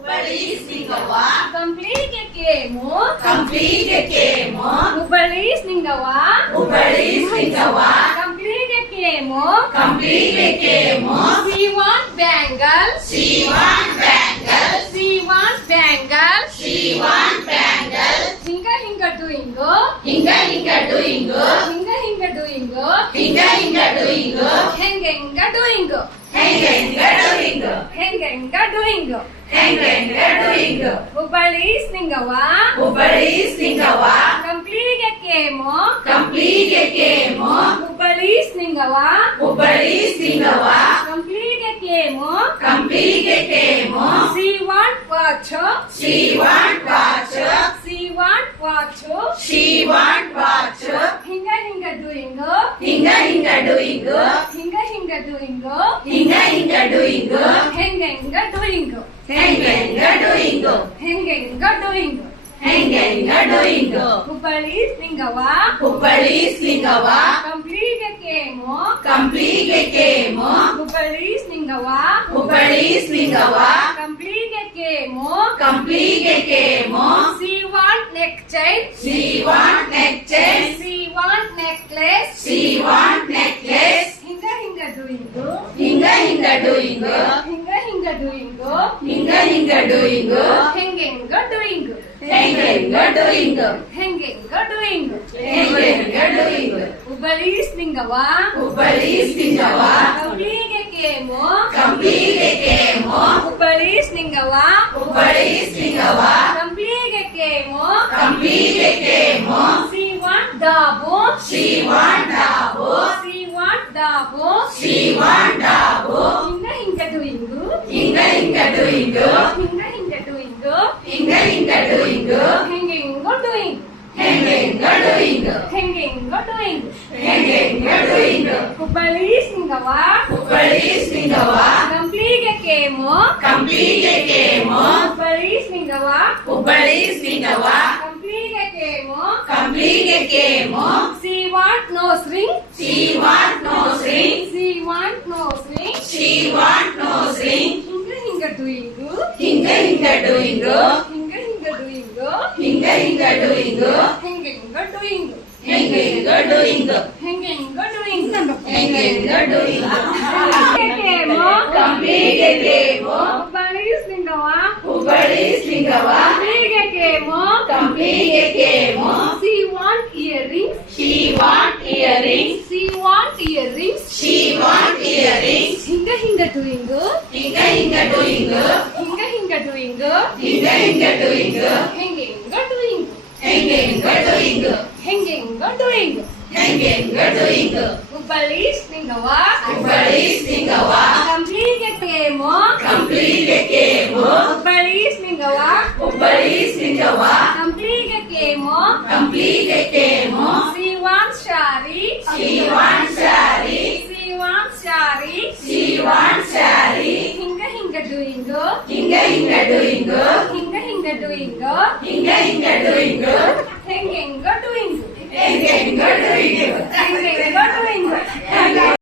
ಹುಬ್ಬಳ್ಳಿ-ಸ್ನಿಂಗವ್ವ. ಕಂಪ್ಲಿಗೆಕೇಮು ಹುಬ್ಬಳ್ಳಿ-ಸ್ನಿಂಗವ್ವ. ಹುಬ್ಬಳ್ಳಿ-ಸ್ನಿಂಗವ್ವ. ಕಂಪ್ಲಿಗೆಕೇಮು ಕಂಪ್ಲಿಗೆಕೇಮು. She want bangle. She want bangle. She want bangle. She want bangle. Hinga hinga doingo. Hinga hinga doingo. Hinga hinga doingo. Hinga hinga doingo. Henga hinga doingo. Henga hinga doingo. Henga hinga doingo. Henga hinga doingo. ಹುಬ್ಬಳ್ಳಿ-ಸ್ನಿಂಗವ್ವ. ಹುಬ್ಬಳ್ಳಿ-ಸ್ನಿಂಗವ್ವ. ಕಂಪ್ಲಿಗೆಕೇಮು ಕಂಪ್ಲಿಗೆಕೇಮು. ಹುಬ್ಬಳ್ಳಿ-ಸ್ನಿಂಗವ್ವ. ಹುಬ್ಬಳ್ಳಿ-ಸ್ನಿಂಗವ್ವ. ಕಂಪ್ಲಿಗೆಕೇಮು ಕಂಪ್ಲಿಗೆಕೇಮು. She want watch. She want watch. She want watch. She want watch. Hinga hinga doingo. Hinga hinga doingo. Hinga hinga doingo. Hinga hinga doingo. Henga hinga doingo. Henga hinga doingo. Henga hinga doingo. Henga hinga doingo. ಹುಬ್ಬಳ್ಳಿ-ಸ್ನಿಂಗವ್ವ. ಹುಬ್ಬಳ್ಳಿ-ಸ್ನಿಂಗವ್ವ. ಕಂಪ್ಲಿಗೆಕೇಮು ಕಂಪ್ಲಿಗೆಕೇಮು. ಹುಬ್ಬಳ್ಳಿ-ಸ್ನಿಂಗವ್ವ. ಹುಬ್ಬಳ್ಳಿ-ಸ್ನಿಂಗವ್ವ. ಕಂಪ್ಲಿಗೆಕೇಮು ಕಂಪ್ಲಿಗೆಕೇಮು. She want neck chain. She want neck chain. She want necklace. She want necklace. Hinga hinga doingo. Hinga hinga doingo. Hinga hinga doingo. Hinga hinga doingo. Henga hinga doingo. Henga hinga doingo. Henga hinga doingo. Henga hinga doingo. ಹುಬ್ಬಳ್ಳಿ-ಸ್ನಿಂಗವ್ವ. ಹುಬ್ಬಳ್ಳಿ-ಸ್ನಿಂಗವ್ವ. ಕಂಪ್ಲಿಗೆಕೇಮು ಕಂಪ್ಲಿಗೆಕೇಮು. ಹುಬ್ಬಳ್ಳಿ-ಸ್ನಿಂಗವ್ವ. ಹುಬ್ಬಳ್ಳಿ-ಸ್ನಿಂಗವ್ವ. ಕಂಪ್ಲಿಗೆಕೇಮು ಕಂಪ್ಲಿಗೆಕೇಮು. She want dabu. She want dabu. She want dabu. She want dabu. Hinga hinga doingo. Hinga hinga doingo. Hinga hinga doingo. Hinga hinga doingo. Henga hinga doingo. Henga hinga doingo. Henga hinga doingo. Henga hinga doingo. ಹುಬ್ಬಳ್ಳಿ-ಸ್ನಿಂಗವ್ವ. ಹುಬ್ಬಳ್ಳಿ-ಸ್ನಿಂಗವ್ವ. ಕಂಪ್ಲಿಗೆಕೇಮು ಕಂಪ್ಲಿಗೆಕೇಮು. ಹುಬ್ಬಳ್ಳಿ-ಸ್ನಿಂಗವ್ವ. ಹುಬ್ಬಳ್ಳಿ-ಸ್ನಿಂಗವ್ವ. ಕಂಪ್ಲಿಗೆಕೇಮು ಕಂಪ್ಲಿಗೆಕೇಮು. She want nose ring. She want nose ring. She want nose ring. She want nose ring. Hinga hinga doingo. Hinga hinga doingo. Hinga hinga doingo. Hinga hinga doingo. Henga hinga doingo. Henga hinga doingo. Henga hinga doingo. Henga hinga doingo. ಕಂಪ್ಲಿಗೆಕೇಮು ಕಂಪ್ಲಿಗೆಕೇಮು. ಹುಬ್ಬಳ್ಳಿ-ಸ್ನಿಂಗವ್ವ. ಹುಬ್ಬಳ್ಳಿ-ಸ್ನಿಂಗವ್ವ. ಕಂಪ್ಲಿಗೆಕೇಮು ಕಂಪ್ಲಿಗೆಕೇಮು. She want earrings. She want earrings. She want earrings. She want earrings. Hinga hinga doingo. Hinga hinga doingo. Hinga hinga doingo. Hinga hinga doingo. Henga hinga doingo. Henga hinga doingo. Henga hinga doingo. Henga hinga doingo. ಹುಬ್ಬಳ್ಳಿ-ಸ್ನಿಂಗವ್ವ. ಹುಬ್ಬಳ್ಳಿ-ಸ್ನಿಂಗವ್ವ. ಕಂಪ್ಲಿಗೆಕೇಮು ಕಂಪ್ಲಿಗೆಕೇಮು. ಹುಬ್ಬಳ್ಳಿ-ಸ್ನಿಂಗವ್ವ. ಹುಬ್ಬಳ್ಳಿ-ಸ್ನಿಂಗವ್ವ. ಕಂಪ್ಲಿಗೆಕೇಮು ಕಂಪ್ಲಿಗೆಕೇಮು. She want shari. She want saree. She want shari. She want saree. Hinga hinga doingo. Hinga hinga doingo. Hinga hinga doingo. Hinga hinga doingo. Henga hinga doingo. Henga hinga doingo. Henga hinga doingo.